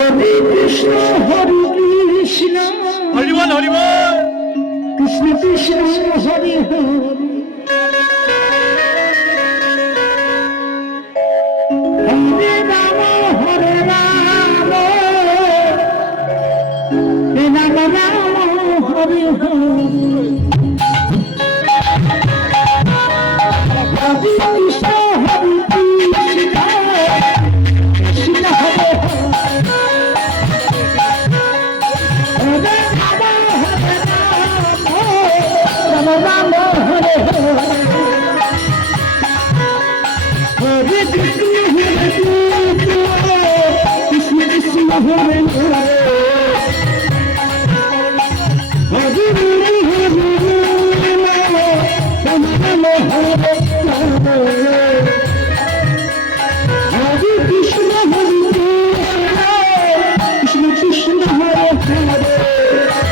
হরে Krishna Hari বল Hari বল। Krishna Krishna Hare Hare Hare Ram হরে Ram Ram Ram Hare Hare Hare Krishna হরে Krishna Krishna Hare Hare Ram Ram Hare Hare Hare Krishna Krishna Krishna Hare Hare Hare Ram Ram Hare Hare Hare Krishna Krishna Krishna Hare Hare Hare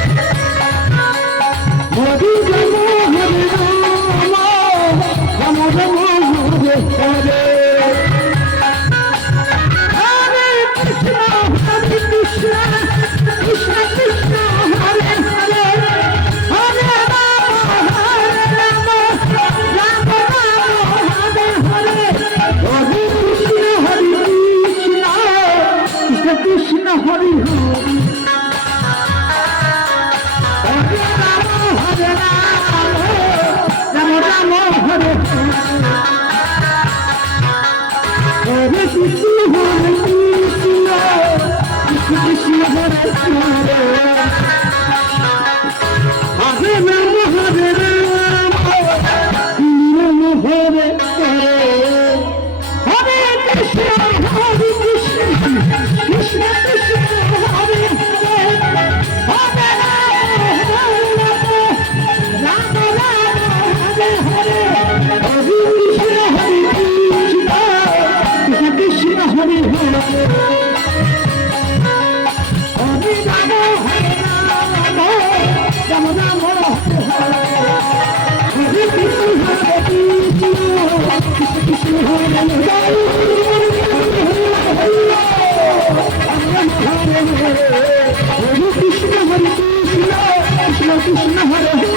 Ram Ram Hare Hare Hare Krishna Krishna Krishna Hare Hare Hare Ram Ram Hare Hare Hare Krishna Krishna Krishna Hare Hare Hare Ram Ram Hare Hare Krishna Krishna Krishna Hare Hare Hare Ram Ram Hare Hare Hare Krishna Krishna Krishna Hare Hare Hare Ram Hare Hare Hare Krishna Krishna Hare Hare Hare Ram Ram Ram Hare Hare Hare Krishna Krishna Hare Hare Krishna হরে Krishna Krishna হরে